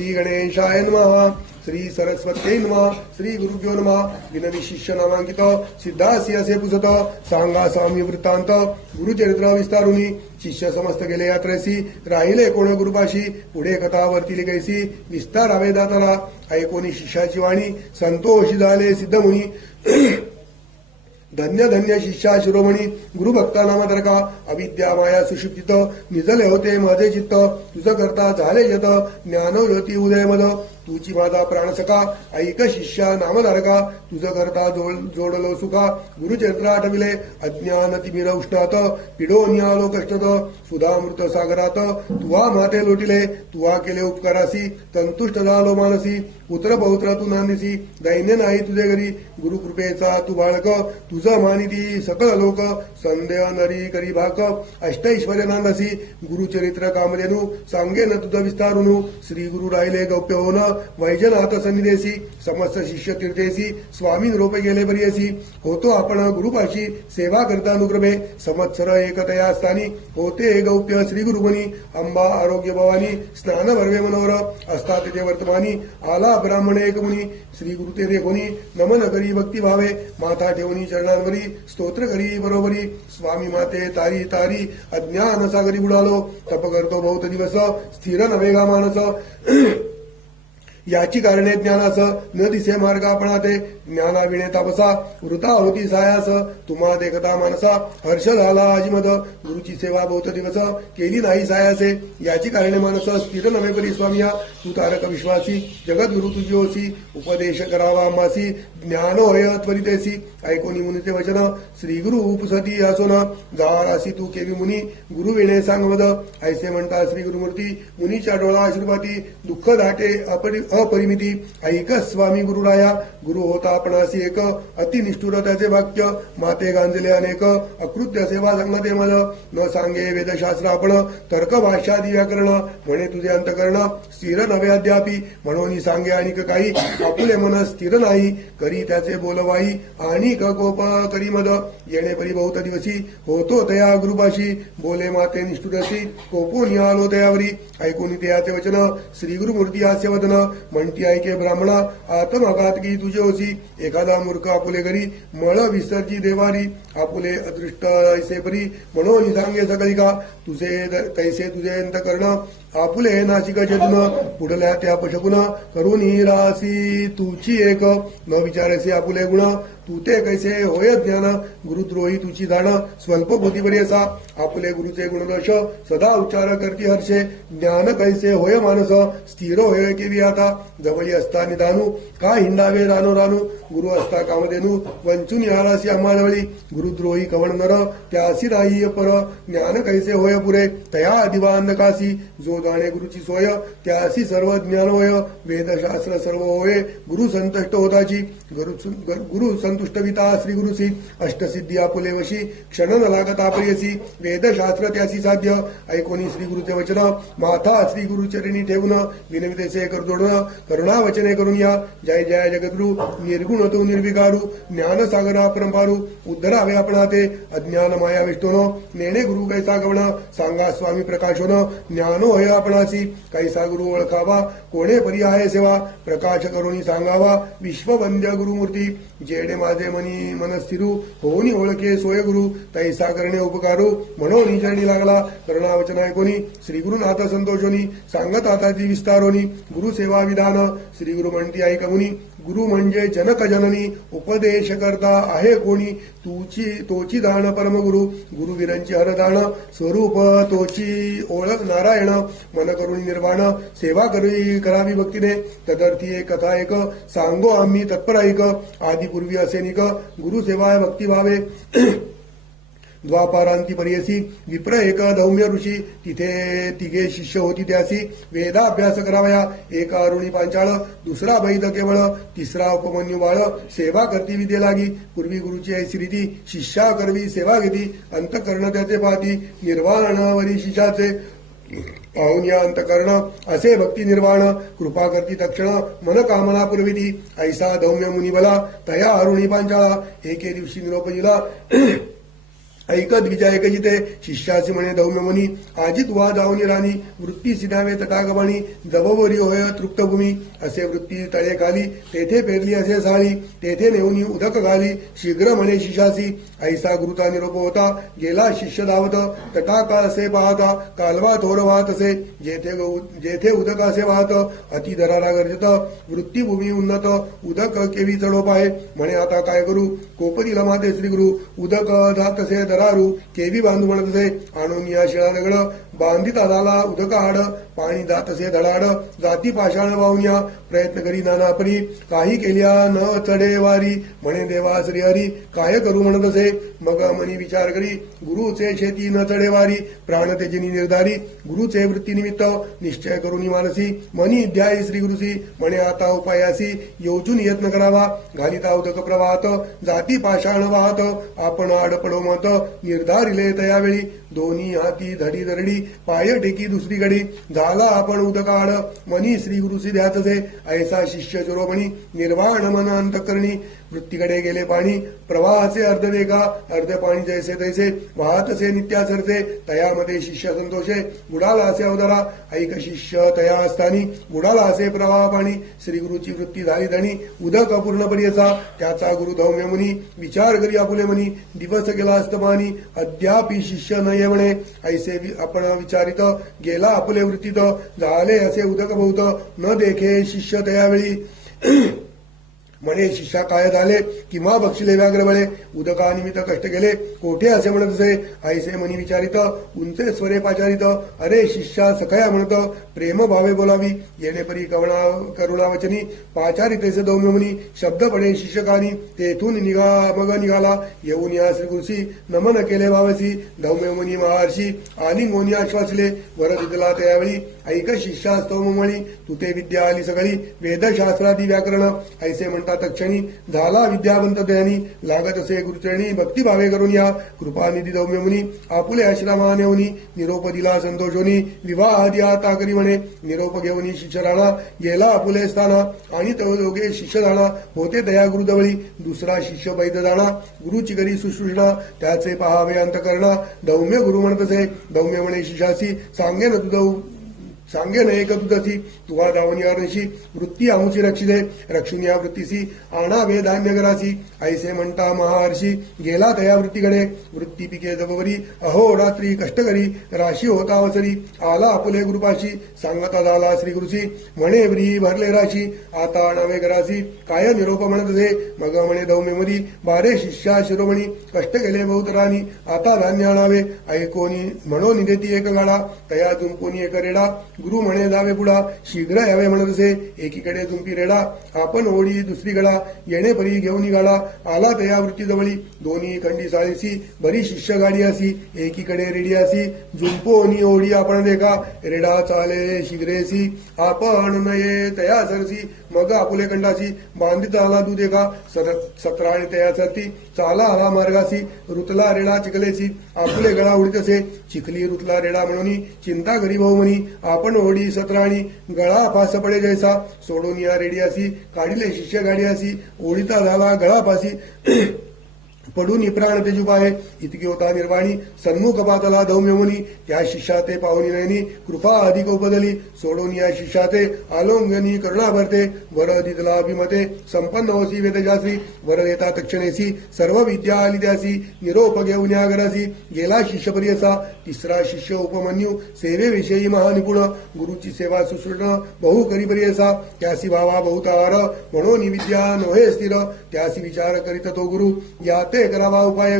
श्री गणेशाय नमः, श्री सरस्वत्यै नमः, श्री गुरुभ्यो नमः. विनवी शिष्य नामांकित सिद्धासी असे पुसत सांगा स्वामी वृत्तांत. गुरुचरित्र विस्तारुनी शिष्य समस्त गेले यात्रेसी, राहिले कोण गुरुपाशी, पुढे कथा वर्तिली कैसी. विस्तारावे दाताला ऐकोनी शिष्याची वाणी, संतोषी झाले सिद्धमुनी. धन्य धन्य शिष्या शिरोमणी, गुरुभक्ता नामधरका. अविद्या माया सुषुप्तित, निजले होते माझे चित्त. तुझ करता झाले यत, ज्ञानज्योती उदय मद. तुची माझा प्राणसखा, ऐक शिष्या नामधारका. तुझ करता जोडलो सुखा, गुरुचरित्र आठविले. अज्ञान तिमिर उष्णात, पिडोनी आलो कष्टत. सुधामृत सागरात तुवा माते लोटिले. तुवा केले उपकारासी, संतुष्ट झालो मानसी. पुत्र पौत्र तू नांदिसी, दैन्य नाही तुझे घरी. गुरुकृपेचा तू बाळक, तुझं मानिती सकळ लोक. संदेह नरी करी भाक, अष्टैश्वर्य नांदसी. गुरुचरित्र कामधेनु, सांगेन तुझ विस्तारुनु. श्री गुरु राहिले गौप्य होन, वैजनाथ सन्निधेसी. समस्त शिष्य तीर्थेसी, स्वामी निरोपे गेले बरियसी. होतो आपण गुरुपाशी, सेवा करता अनुक्रमे. संवत्सर एकतया स्थानी, होते गौप्य श्री गुरुमनी. अंबा आरोग्य भवानी, स्नान भरवे मनोहर. असता तेथे वर्तमानी, आला ब्राह्मण एक मुनी. श्री गुरु ते देखोनी, नमन करी भक्ती भावे. माथा ठेवणी चरणांवरी, स्तोत्र करी बरोबरी. स्वामी माते तारी तारी, अज्ञान सागरी बुडालो. तप करतो बहुत दिवस, स्थिर नवेगा मानस. याची कारणे ज्ञानास, न दिसे मार्ग आपणाते. ज्ञानाविणे तापसा, वृथा होती सायास. तुम्हा देखता मानसा, हर्ष झाला अजिमद. गुरुची सेवा बहुत दिवस, केली नाही सायासे. याची कारणे मानस, स्थिर नवे परी स्वामिया. तू तारक विश्वासी, जगत गुरु तुझी होसी. उपदेश करावा आम्हासी, ज्ञान होय त्वरितेसी. ऐकोनी मुनीचे वचन, श्री गुरु उपसती असोन. जारासी तू केवी मुनी, गुरु विणे सांगवद. ऐसे म्हणता श्री गुरुमूर्ती, मुनीच्या डोळा आशीर्वादी. दुःख दाटे अपरिमिती. ऐक स्वामी गुरुराया, गुरु होता आपणासी एक. अतिनिष्ठुर त्याचे वाक्य, माते गांजले अनेक. अकृत्य सेवा सांगते मज, न सांगे वेदशास्त्र आपण. तर्क भाषादी व्याकरण, म्हणे तुझे अंतकरण. स्थिर नवे अद्यापी, म्हणून सांगे आणिक काही. आपुले मन स्थिर नाही, करी त्याचे बोलवाई. आणि कोप करी मद, येणे परी बहुत दिवसी. होतो तया गुरुपाशी, बोले माते निष्ठुरसी. कोपून आलो तयावरी, ऐकून त्याचे वचन. श्री गुरुमूर्ती हास्यवदन, म्हणती ऐके ब्राह्मणा. आत्मघात की तुझे होसी. एखादा मूर्ख आपुले घरी, मळ विसर्जी देवारी. आपुले अदृष्ट ऐसे परी, म्हणून सांगे सकळी का. तुझे कैसे तुझे अंतकरण, आपुले नाशिक चेतन. पुढल्या त्या पशकुन, करून रासी तुची एक. न विचारेसे आपुले गुण, तू ते कैसे होय ज्ञान. गुरुद्रोही तुची जाण, स्वल्प बुद्धी बरी असा. आपुले गुरुचे गुणदोष, सदा उच्चार करती हर्षे. ज्ञान कैसे होय मानस, स्थिर होय केवी आता. जवळी असता निदानू, का हिंडावे रानो रानू. गुरु असता कामधेनू, वंचून यारासी आम्हा जवळी. गुरुद्रोही कवण नर, त्यासी नाही पर. ज्ञान कैसे होय पुरे, तया दिवान कासी. जो जाणे गुरुची सोय, त्यासी सर्व ज्ञान होय. वेदशास्त्र सर्व होय, गुरु संतुष्ट होताची. गुरु संतुष्टविता श्री गुरुसी. अष्टसिद्धी आपुले वशी, क्षण न लागता प्रियसी. वेदशास्त्र त्यासी साध्य, ऐकोनी श्री गुरुचे वचन. माथा श्री गुरुचरणी ठेवून, विनवितेसे कर जोडून. करुणा वचने करून या. जय जय जगद्गुरु, निर्गुण तो निर्विकारू. ज्ञान सागरा परंपारू, उद्धरावे आपणाते. अज्ञान माया विष्टोन, नेणे गुरु कैसा गवण. सांगा स्वामी प्रकाशोन, ज्ञानो होय आपणासी. कैसा गुरु ओळखावा, कोणे परी आहे सेवा. प्रकाश करुणी सांगावा, विश्ववंद्य गुरुमूर्ती. जेडे माझे मनी मन स्थिरू, होऊनी ओळखे सोय गुरु. तैसा करणे उपकारू, म्हणून चरणी लागला. करुणा वचन ऐकोनी, श्री गुरुनाथ संतोषोनी. सांगत आता ती विस्तारोनी, गुरु सेवा विधान. श्री गुरु म्हणती ऐक मुनी. गुरु म्हणजे जनक जननी, उपदेश करता आहे कोणी. तोची दान परमगुरु. गुरुवीरांची हरदान, स्वरूप तोची ओळख नारायण. मन करुणी निर्वाण, सेवा करावी भक्तीने. तदर्थी एक कथा एक, सांगो आम्ही तत्पर ऐक. आदिपूर्वी असे निक, गुरुसेवा भक्ती भावे. द्वापारांती पर्यसी, विप्र एक धौम्य ऋषी. तिथे तिघे शिष्य होती त्यासी. वेदाभ्यास करावया, एका अरुणी पांचाळ. दुसरा बैद केवळ, तिसरा उपमन्यू बाळ. सेवा करती विद्ये लागी. पूर्वी गुरुची ऐसी रीती, शिष्या करवी सेवा घेती. अंतकर्ण त्याचे पाहती, निर्वाणवरी शिष्याचे. पाहून या अंतकर्ण, असे भक्ती निर्वाण. कृपा करती तक्षण, मन कामना पुरविती. ऐसा धौम्य मुनी बला, तया अरुणी पांचाळा. एके दिवशी निरोप दिला. ऐकत विजय जिते शिष्यासी म्हणे धौम्य मुनी आजित वा जाऊनी राणी वृत्ती सिधावे तटागमणी जबवरी होय तृप्तभूमी असे वृत्ती तळे खाली तेथे पेरली असे साळी तेथे नेऊनी उदक घाली शीघ्र म्हणे शिष्यासी ऐसा गुरुता निरोप होता गेला शिष्य धावत तटाका असे पाहता कालवा थोर वाहत असे जेथे उदक असे वाहत अति दरारा गर्जत वृत्तीभूमी उन्नत उदक केवी चढोप आहे म्हणे आता काय करू कोपरीला माते श्री गुरु उदक जात असे दरारू केवी बांधू म्हणत असे आणून या शिळा दगड बांधिता झाला उदक आड पाणी जात असे धडाड जाती पाषाण वाहुन्या प्रयत्न करी नाना परी काही केल्या न चढे वारी म्हणे देवा श्री हरी काय करू म्हणत असे मग मनी विचार करी गुरुचे शेती न चढे वारी प्राण तेजनी निर्धारी गुरुचे वृत्ती निमित्त निश्चय करून मानसी मनी ध्यायी श्री गुरुसी म्हणे आता उपायासी योजून यत्न करावा घालिता उदक प्रवाहात जाती पाषाण वाहत आपण आड पडो मत निर्धारिले तयावेळी दोन्ही हाती धडी दरडी पाय टेकी दुसरीकडे झाला आपण उदकाड मनी श्री गुरुसी ध्यातसे ऐसा शिष्य शिरोमणी निर्वाण मन अंतकरणी वृत्तीकडे गेले पाणी प्रवाहाचे अर्ध वेगा अर्ध पाणी जैसे तैसे वाहतसे नित्याचरते तयामध्ये शिष्य संतोषे बुडाला असे अवधारा ऐक शिष्य तया असतानी बुडाला असे प्रवाह पाणी श्री गुरुची वृत्ती झाली धणी उदक अपूर्ण असा त्याचा गुरु धौम्य मुनी विचार करी आपुले मनी दिवस गेला अस्तमानी अद्यापि शिष्य न ये म्हणे ऐसे आपण विचारित गेला आपुले वृत्तीत झाले असे उदक बहुत न देखे शिष्य तयावेळी म्हणे शिष्या काय झाले किंवा बक्षिले व्याघ्र बळे उदकानिमित्त कष्ट केले कोठे असे म्हणत असे ऐसे मनी विचारित उंचे स्वरे पाचारित अरे शिष्या सखया म्हणत प्रेम भावे बोलावी येणेपरी करुणावचनी पाचारितेचे दौम्य मुनी शब्द पडे शिष्यकानी तेथून मग निघाला येऊन या श्रीगुरुसी नमन केले भावसी दौम्य मुनी महर्षी आलिंगोनी आश्वासले वर दिदला त्यावेळी ऐक शिष्यास्तव म्हणी तुते विद्या आली सगळी वेदशास्त्रादी व्याकरण ऐसे म्हणतात तक्षणी झाला विद्यावंत दयानी लागत असे गुरुचरणी भक्तिभावे करून या कृपानिधी दौम्य मुनी आपुले आश्रमा नेऊनी निरोप दिला संतोषोनी विवाह आदी आता करी म्हणे निरोप घेऊनी शिष्य राणा गेला आपुले स्थाना आणि तो दोघे शिष्य जाणा होते दया गुरुजवळी दुसरा शिष्य वैद जाणा गुरुची करी सुश्रूषणा त्याचे पहावे अंतकरणा दौम्य गुरु म्हणत असे दौम्य म्हणे शिष्यासी सांगे न एक तुझी तुवा धावणी अर्णशी वृत्ती आमुची रक्षिते रक्षून या वृत्तीसी आणावे धान्य घरासी ऐसे म्हणता महर्षी गेला तया वृत्तीकडे वृत्ती पिके जबवरी अहो रात्री कष्ट करी राशी होता अवसरी आला आपुले गुरुपाशी सांगता झाला श्री गुरुसी म्हणे व्री भरले राशी आता आणावे घरासी काय निरोप म्हणत असे मग म्हणे दौम्य मधी बारे शिष्या शिरोमणी कष्ट केले बहुतरानी आता धान्य आणावे ऐकोनी म्हणून देती एक गाडा तया जुंपोनी एक रेडा गुरु म्हणे जावे पुढा शीघ्र यावे म्हणत असे एकीकडे जुंपी रेडा आपण ओढी दुसरीकडा येणे परी घेऊन गाडा आला तया वृत्ती जवळी दोन्ही खंडी साळीसी बरी शिष्य गाडी असी एकीकडे रेडी असी जुंपोनी ओढी आपण देखा रेडा चाले शीघ्रेसी आपण नये तया सरसी मग आपुले कंडासी बांधित आला दूध एका सत्राणी तया सरती चाला आला मार्गासी रुतला रेडा चिखलेसी आपुले गळा उडीत असे चिखली रुतला रेडा म्हणून चिंता घरी भाऊ म्हणी आपण ओढी सत्राणी गळा फास पडे जैसा सोडून या रेडी असी काढिले शिष्य गाडी असी ओढीता झाला गळा फासी पडून प्राण तेजुपाये इतकी होता निर्वाणी सन्मुख पातला दौम्य मुनी त्या शिष्याते पाहुनी नयनी कृपा अधिक उपदली सोडून या शिष्याते आलोंगनी करुणा भरते वर दिदला अभिमते संपन्न होसी वेदशास्त्री वर देता तक्षणेसी सर्व विद्या आली त्यासी निरोप घेऊन या घरासी गेला शिष्यपरी असा तिसरा शिष्य उपमन्यू सेवेविषयी महानिपुण गुरुची सेवा सुसृण बहु करीपरी असा त्यासी भावा बहुतार म्हणून विद्या नोहे स्थिर त्यासी विचार करीत तो गुरु याते करावा उपाय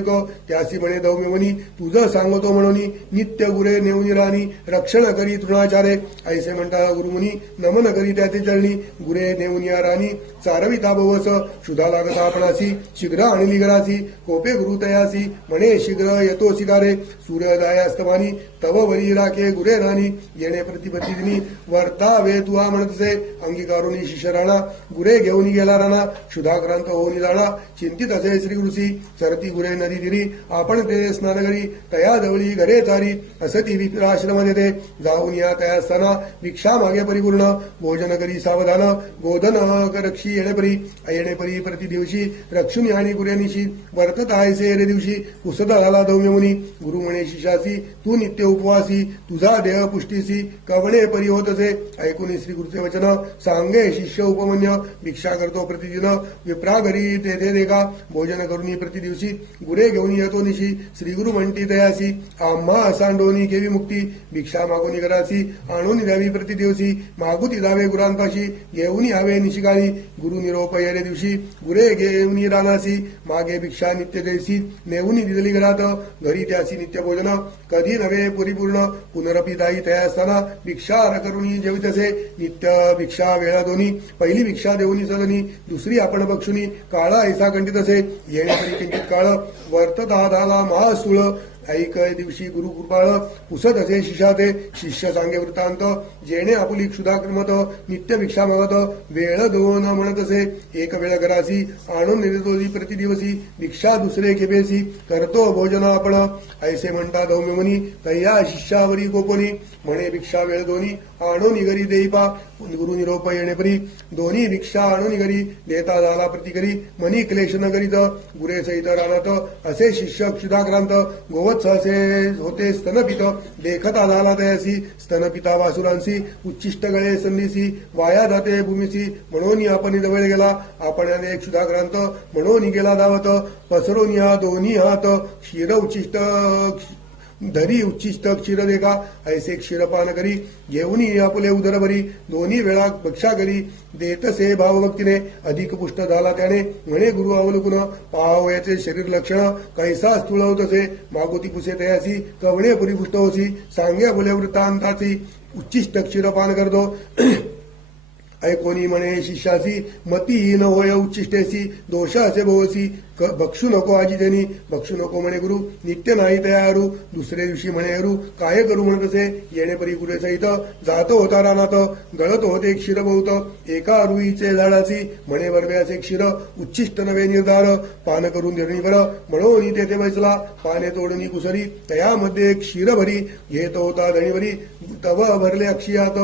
त्यासी म्हणे दौम्य मुनी तुझं सांगतो म्हणून नित्य गुरे नेऊन राणी रक्षण करी तृणाचारे ऐसे म्हणता गुरुमुनी नमन करी त्याचे चरणी गुरे नेऊन या राणी चारविता बहुवस शुधा लागता आपणासी शीघ्र आणली घरासी कोपे गुरु तयासी म्हणे शीघ्र येतो शिकारे सूर्योदयास्तमानी तव वरी राखे गुरे राणी येणे प्रतिपत्तीनी वर्तावे तुहा म्हणतसे अंगीकारुनी शिष्य राणा गुरे घेऊन गेला राणा शुधाक्रांत होऊन जाणा चिंतित असे श्री गुरुसी चरती गुरे नदी तिरी आपण ते स्नान करी तया जवळी घरे चारी असती विप्राश्रम देते जाऊन या तया असताना भिक्षा मागे परिपूर्ण भोजन करी सावधान गोधन रक्षी येणेपरी येणेपरी प्रति दिवशी रक्षुनी आणि गुरेनिशी वर्तत आहेसे रे दिवशी पुसत झाला दौम्य मुनी गुरु म्हणे शिष्यासी तू नित्य उपवासी तुझा देह पुष्टीसी कवणे परी होत असे ऐकून श्री गुरुचे वचन सांगे शिष्य उपमन्य भिक्षा करतो प्रतिदिन विप्रा घरी तेथे देखा भोजन करून प्रति दिवशी गुरे घेऊन येतो निशी श्री गुरु म्हणती तयासी आम्हा सांडोनी केवी मुक्ती भिक्षा मागोनी करासी आणून द्यावी प्रति दिवशी मागुती जावे गुरांपाशी घेऊन यावे निशिकाळी गुरु निरोप येणे दिवशी गुरे घेऊन रानासी मागे भिक्षा नित्य देसी नेऊन दिली घरात घरी त्यासी नित्य भोजन कधी नव्हे परिपूर्ण पुनरपी दाई तया असताना भिक्षा करून जेवितसे नित्य भिक्षा वेळा दोन्ही पहिली भिक्षा देऊनी सदनी दुसरी आपण बक्षुनी काळा ऐसा कंटित असे येण्यापरी किंचित काळ वर्तता झाला महास्थूळ ऐक दिवशी गुरु कृपाळ पुसत असे शिष्याते शिष्य सांगे वृत्तांत जेणे आपुली क्षुधा क्रमत नित्य भिक्षा मागत वेळ दोन म्हणत असे एक वेळ करासी आणून नेतो प्रति दिवसी भिक्षा दुसरे खेपेसी करतो भोजन आपण ऐसे म्हणता दौम्य मुनी तया शिष्यावरी कोपोनी म्हणे भिक्षा वेळ दोन्ही आणून घरी देईपा गुरु निरोप येणेपरी दोन्ही भिक्षा आणून घरी देता झाला प्रतिकरी मनी क्लेश न करीत गुरे सहित राहत असे शिष्य क्षुधाक्रांत गोवत्स असे होते स्तनपित देखता झाला तयासी स्तनपिता वासुरांसी उच्चिष्ट गळे संधीसी वाया जाते भूमीसी म्हणून आपण जवळ गेला आपण अनेक क्षुधाक्रांत म्हणून गेला धावत पसरून या दोन्ही हात क्षीर उच्चिष्ट धरी उच्चिष्ट क्षीर देखा ऐसे क्षीरपान करी घेऊन आपुले उदर भरी दोन्ही वेळा भिक्षा करी देतसे भावभक्तीने अधिक पुष्ट झाला त्याने म्हणे गुरु अवलकुन पाहावयाचे शरीर लक्षण कैसा स्थूळ तसे मागोती पुसे तयासी कवणे पुरी पुष्ट होसी सांगे बोले वृत्तांताची उच्चिष्ट क्षीरपान करतो ऐकोनी म्हणे शिष्यासी मती न होय उच्चिष्टेसी दोष असे भोवसी बक्षू नको आजी त्यांनी बक्षू नको म्हणे गुरु नित्य नाही तयारू दुसरे दिवशी म्हणे अरू काय करू म्हणत असे येणेपरी गुरे सहित जात होता रानात गळत होते क्षीर बहुत एका रुईचे झाडाची म्हणे बरव्याचे क्षीर उच्चिष्ट नवे निर्धार पान करून धरणीवर म्हणून तेथे बसला पाने तोडणी कुसरी तयामध्ये क्षीर भरी घेत होता धणीवरी तव भरले अक्षियात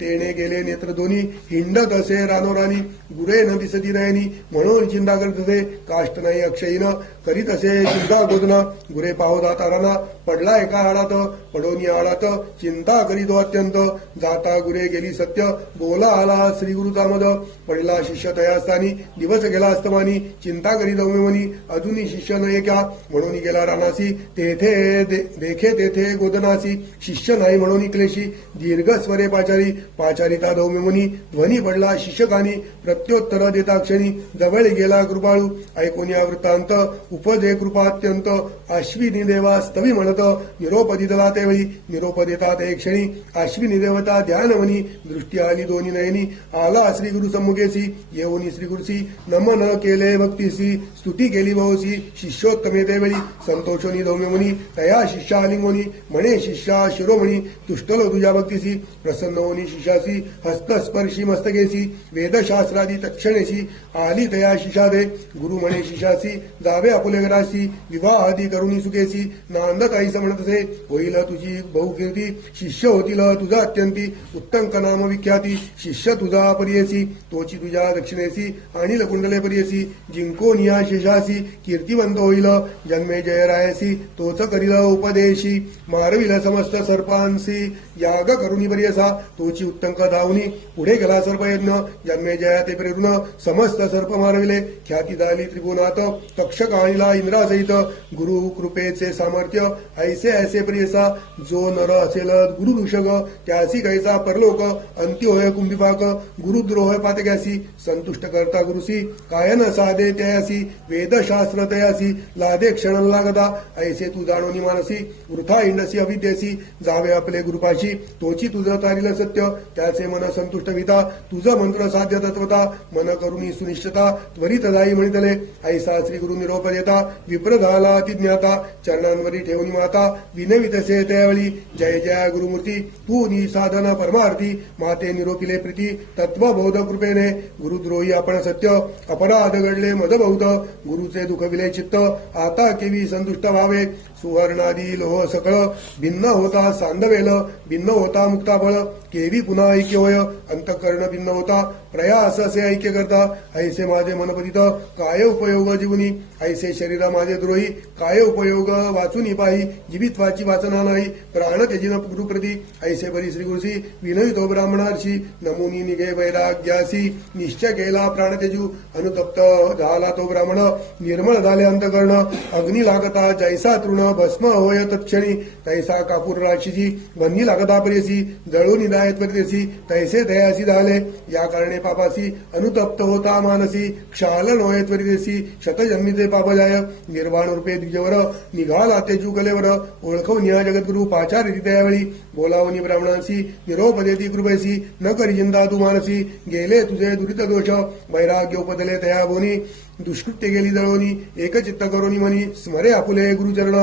तेने गेले नेत्र दोन्ही हिंडत असे रानोरानी गुरे न दिसती नयनी म्हणून चिंता करत असे काष्ट नाही अक्षयीन करीत असे चिंता गोदना गुरे पाहो जाता राना पडला एका आडात पडोनी आडात चिंता करीतो अत्यंत जाता गुरे गेली सत्य बोला आला श्री गुरुचा मद पडला शिष्य तयास्थानी दिवस गेला अस्तमानी चिंता करी दौम्यमनी अजूनही शिष्य न एका म्हणून गेला रानासी तेथे देखे तेथे गोदनासी शिष्य नाही म्हणून क्लेशी दीर्घ स्वरे पाचारी पाचारिता दौम्यमुनी ध्वनी पडला शिष्यकानी प्रत्योत्तर देता क्षणी जवळ गेला कृपाळू ऐकून या वृत्तांत उपजे कृपात्यंत अश्विनी देवा स्तवी म्हणत निरोप दिला त्यावेळी निरोप देतात एक क्षणी अश्विनी देवता ध्यानवनी दृष्टी आली दोन्ही नयनी आला श्री गुरु सम्मुखेसी येऊनी श्री गुरुसी नमन केले भक्तीसी स्तुती केली बहुसी शिष्योत्तमे त्यावेळी संतोषोनी दौम्यमुनी तया शिष्या लिंगोनी म्हणे शिष्या शिरोमणी तुष्टलो तुझ्या भक्तीसी प्रसन्न होनी शिष्यासी हस्तस्पर्शी मस्तकेसी वेदशास्त्रादी तक्षणेशी आली तया शिषादे गुरु म्हणे शिष्यासी जावे आपुले घराशी विवाह आदी करुणी सुखेसी नांदत आईस म्हणत असे होईल तुझी बहुकीर्ती शिष्य होतील तुझा अत्यंती उत्तंक नाम विख्याती शिष्य तुझा परियसी तोची तुझ्या दक्षिणेसी आणि कुंडले परियसी जिंकोन या शेषासी कीर्तिवंत होईल जन्मे जयरायसी तोच करील उपदेशी मारविल समस्त सर्पांसी याग करुणी परियसा तोची उत्तंक धावनी पुढे गेला सर्पयज्ञ जन्मे जया ते प्रेरून समस्त सर्प मारविले ख्याती झाली त्रिभुवनात तक्षक आणला इंद्रासहित गुरु कृपेचे सामर्थ्य ऐसे ऐसे प्रियसा जो नर असेल गुरुदूषक त्यासी कैसा परलोक अंती होय कुंभिपाक गुरुद्रोह पातक्यासी संतुष्ट करता गुरुसी कायन साधे त्यायासी वेदशास्त्र तयासी लादे क्षण लागता ऐसे तू जाणोनी मानसी वृथा इंडसी अविद्यसी जावे आपले गुरुपाशी तोची तुझं तारील सत्य त्याचे मन संतुष्ट विता तुझं मंत्र साध्य तत्वता मन करुणी सुनिश्चिता त्वरित जाई म्हणितले ऐसा श्री गुरु निरोप देता विप्र झाला ती ज्ञाता चरणांवरी ठेवून माता माता विनवितसे त्यावेळी जय जय गुरुमूर्ती तू निसाधन परमार्थी माते निरोपिले प्रीती तत्वबोध कृपेने गुरुद्रोही आपण सत्य अपराध घडले मद बहुत गुरुचे दुखविले चित्त आता केवी संतुष्ट व्हावे सुवर्णादी लोह सकळ भिन्न होता सांदवेल भिन्न होता मुक्ताफळ केवी पुन्हा ऐक्य होय अंतःकरण भिन्न होता प्रयास असे ऐक्य करता ऐसे माझे मनपतित काय उपयोग जीवनी ऐसे शरीरा माझे द्रोही काय उपयोग वाचूनी पाही जीवित्वाची वाचना नाही प्राण त्यजिन गुरुप्रती ऐसे बरी श्री गुरुसी विनयितो ब्राह्मणार्षी नमुनी निघे वैराग्यासी निश्चय केला प्राण त्यजू अनुतप्त झाला तो ब्राह्मण निर्मळ झाले अंतकरण अग्नी लागता जैसा तृण भस्म होय तत्क्षणी तैसा कापूर राशीची वन्नी लागता प्रेसी जळून निदायत परदेसी तैसे तयासी झाले या कारणे पापासी अनुतप्त होता मानसी क्षालन होय त्वरिदेसी शतजन्मीचे पाप जाय निर्वाण रूपे द्विजवर निघाला तेजू कलेवर ओळखवून या जगद्गुरु पाचार त्यावेळी बोलावनी ब्राह्मणांसी निरोप देती कृपेसी न करी जिंदा तू मानसी गेले तुझे दुरित दोष वैराग्य उपदले तया बोनी दुष्कृत्य गेली जळवणी एकचित्त करोनी मनी स्मरे आपुले गुरुचरण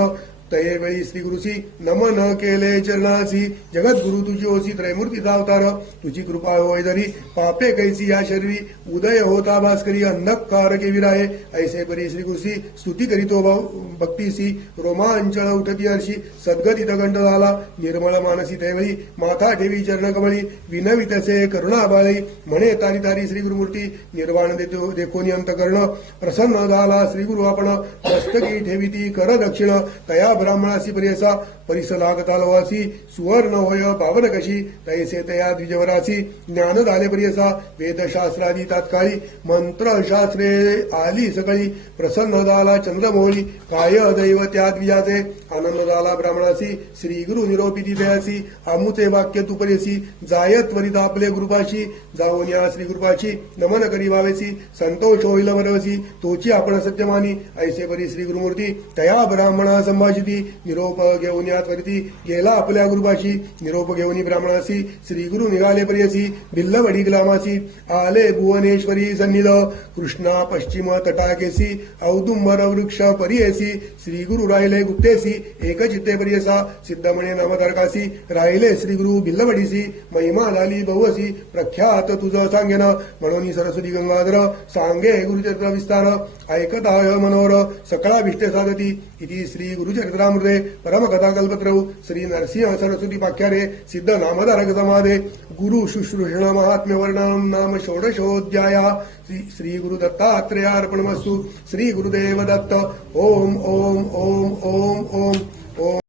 तये वेळी श्री गुरुसी नमन केले चरणासी जगद्गुरु तुझी ओसी त्रैमूर्तीचा अवतार तुझी कृपा होय जरी पापे कैसी या शरीरी उदय होता भास्करी अंधकार केवी राहे ऐसे परी श्री गुरुसी स्तुती करीतो भक्तीसी रोमांचळ उठती हर्षी सद्गतीत कंठ झाला निर्मळ मानसी त्यावेळी माथा ठेवी चरण कमळी विनवितसे करुणा बाळी म्हणे तारी तारी श्री गुरुमूर्ती निर्वाण देतो देखोनी अंतकर्ण प्रसन्न झाला श्री गुरु आपण मस्तकी ठेविती कर दक्षिण तया ब्राह्मणासी परियसा परिस लागता लवासी सुवर्ण होय पावन कशी तैसे तया द्विजवरासी ज्ञान झाले परियसा वेदशास्त्रादी तात्काळी मंत्रशास्त्रे आली सकाळी प्रसन्न झाला चंद्रमोळी काय दैव त्या द्विजाचे आनंद झाला ब्राह्मणासी श्री गुरु निरोपिती दयासी आमुचे वाक्य तू परियसी जाय त्वरित आपले गुरुपाशी जाऊन या श्री गुरुपाशी नमन करी वावेसी संतोष होईल वरवसी तोची आपण सत्यमानी ऐसे परी श्री गुरुमूर्ती तया ब्राह्मणा संभाषिती निरोप घेऊन या त्वरिती गेला आपल्या गुरुपाशी निरोप घेऊन ब्राह्मणासी श्री गुरु निघाले प्रियसी भिल्लवडी ग्रामासी आले भुवनेश्वरी सन्निध कृष्णा पश्चिम तटाकेसी औदुंबर वृक्ष परियसी श्री गुरु राहिले गुप्तेसी एकचित्ते परियसा सिद्धमणे नामधारकासी राहिले श्री गुरु भिल्लवडीसी महिमा झाली बहुअसी प्रख्यात तुझं सांगेन म्हणून सरस्वती गंगाधर सांगे गुरुचरित्र विस्तार ऐकता मनोहर सकळाभिष्टे साधती इति श्री गुरुचरित्रामृते परमकथा कल्पत्रौ श्री नरसिंह सरस्वती पाख्यारे सिद्ध नामधारक समाधे गुरु शुश्रूषण महात्म्य वर्णनम नाम षोडशोऽध्यायः श्री गुरु दत्तात्रेयार्पणमस्तु श्री गुरुदेव दत्त ओम ओम ओम ओम ओम ओम